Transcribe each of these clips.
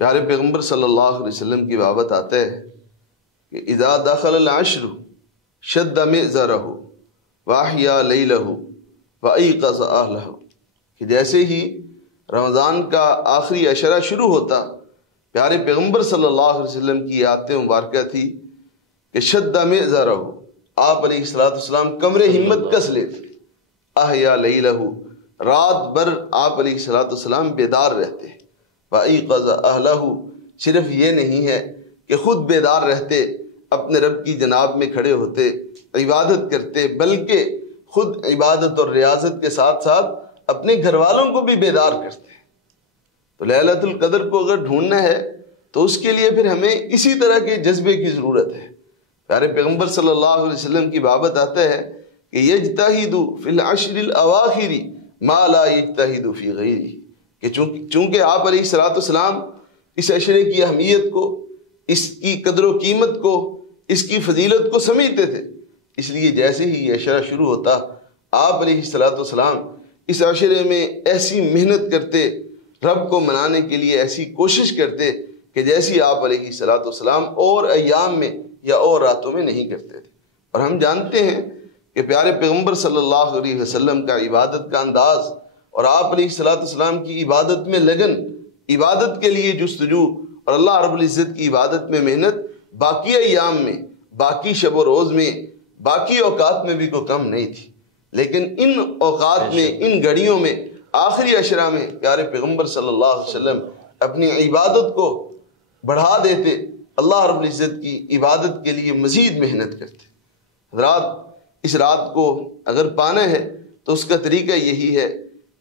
پیارے پیغمبر صلی اللہ علیہ وسلم کی بابت آتا ہے کہ اذا دخل العشر شد مئزرہ واحیا لیلہ وایقظ اہلہ، کہ جیسے ہی رمضان کا آخری عشرہ شروع ہوتا، پیارے پیغمبر صلی اللہ علیہ وسلم کی آیت مبارکہ تھی کہ شد مئزرہ، آپ علیہ السلام کمر ہمت کس لیتے، احیا لیلہ، رات بھر آپ علیہ السلام بیدار رہتے، وایقظ اہلہ، صرف یہ نہیں ہے کہ خود بیدار رہتے، اپنے رب کی جناب میں کھڑے ہوتے، عبادت کرتے، بلکہ خود عبادت اور ریاضت کے ساتھ ساتھ اپنے گھر والوں کو بھی بیدار کرتے ہیں۔ تو لیلۃ القدر کو اگر ڈھونڈنا ہے تو اس کے لیے پھر ہمیں اسی طرح کے جذبے کی ضرورت ہے۔ پیارے پیغمبر صلی اللہ علیہ وسلم کی بابت آتا ہے کہ یجتہد فی العشر الاواخر ما لا یجتہد فی غیرہ، کہ چونکہ آپ علیہ السلام اس عشرے کی اہمیت کو، اس کی قدر و قیمت کو، اس کی فضیلت کو سمجھتے تھے، اس لیے جیسے ہی یہ عشرہ شروع ہوتا آپ علیہ السلام اس عشرے میں ایسی محنت کرتے، رب کو منانے کے لیے ایسی کوشش کرتے کہ جیسی آپ علیہ السلام اور ایام میں یا اور راتوں میں نہیں کرتے تھے۔ اور ہم جانتے ہیں کہ پیارے پیغمبر صلی اللہ علیہ وسلم کا عبادت کا انداز اور آپ علیہ السلام کی عبادت میں لگن، عبادت کے لیے جستجو اور اللہ رب العزت کی عبادت میں محنت باقی ایام میں، باقی شب و روز میں، باقی اوقات میں بھی کوئی کم نہیں تھی، لیکن ان اوقات میں، ان گھڑیوں میں، آخری عشرہ میں پیارے پیغمبر صلی اللہ علیہ وسلم اپنی عبادت کو بڑھا دیتے، اللہ رب العزت کی عبادت کے لیے مزید محنت کرتے۔ حضرات، اس رات کو اگر پانا ہے تو اس کا طریقہ یہی ہے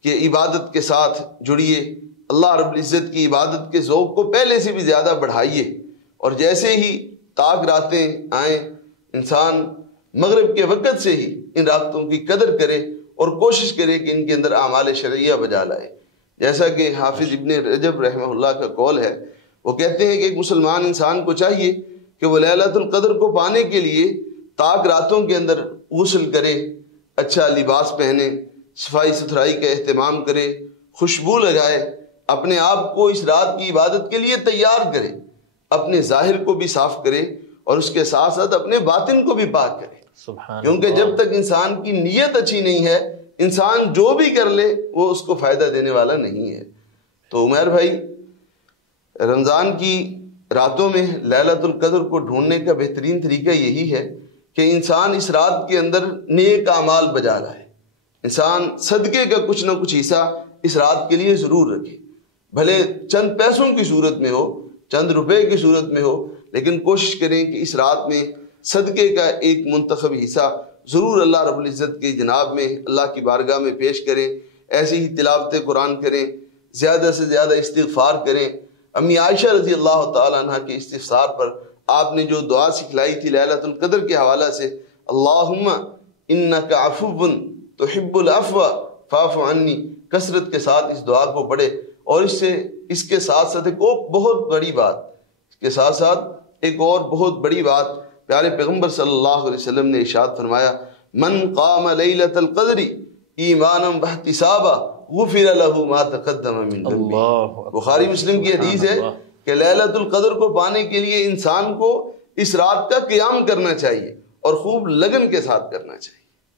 کہ عبادت کے ساتھ جڑیے، اللہ رب العزت کی عبادت کے ذوق کو پہلے سے بھی زیادہ بڑھائیے، اور جیسے ہی طاق راتیں آئیں انسان مغرب کے وقت سے ہی ان راتوں کی قدر کرے اور کوشش کرے کہ ان کے اندر اعمال شرعیہ بجا لائے۔ جیسا کہ حافظ ابن رجب رحمہ اللہ کا قول ہے، وہ کہتے ہیں کہ ایک مسلمان انسان کو چاہیے کہ وہ لیلۃ القدر کو پانے کے لیے طاق راتوں کے اندر غسل کرے، اچھا لباس پہنے، صفائی ستھرائی کا اہتمام کرے، خوشبو لگائے، اپنے آپ کو اس رات کی عبادت کے لیے تیار کرے، اپنے ظاہر کو بھی صاف کرے اور اس کے ساتھ ساتھ اپنے باطن کو بھی پاک کرے، کیونکہ جب تک انسان کی نیت اچھی نہیں ہے، انسان جو بھی کر لے وہ اس کو فائدہ دینے والا نہیں ہے۔ تو عمیر بھائی، رمضان کی راتوں میں لیلۃ القدر کو ڈھونڈنے کا بہترین طریقہ یہی ہے کہ انسان اس رات کے اندر نیک اعمال بجا لائے، انسان صدقے کا کچھ نہ کچھ حصہ اس رات کے لیے ضرور رکھے، بھلے چند پیسوں کی صورت میں ہو، چند روپے کی صورت میں ہو، لیکن کوشش کریں کہ اس رات میں صدقے کا ایک منتخب حصہ ضرور اللہ رب العزت کی جناب میں، اللہ کی بارگاہ میں پیش کریں۔ ایسی ہی تلاوت قرآن کریں، زیادہ سے زیادہ استغفار کریں۔ امی عائشہ رضی اللہ تعالیٰ عنہ کے استفسار پر آپ نے جو دعا سکھلائی تھی لیلۃ القدر کے حوالہ سے، اللہم انک عفو تحب العفو فاعف عنی، کثرت کے ساتھ اس دعا کو پڑھے، اور اس کے ساتھ ساتھ ایک اور بہت بڑی بات، اس کے ساتھ ساتھ ایک اور بہت بڑی بات پیارے پیغمبر صلی اللہ علیہ وسلم نے ارشاد فرمایا، من قام لیلۃ القدر ایمانا واحتسابا غفر له ما تقدم من ذنبه۔ بخاری مسلم کی حدیث ہے کہ لیلۃ القدر کو پانے کے لیے انسان کو اس رات کا قیام کرنا چاہیے اور خوب لگن کے ساتھ کرنا چاہیے۔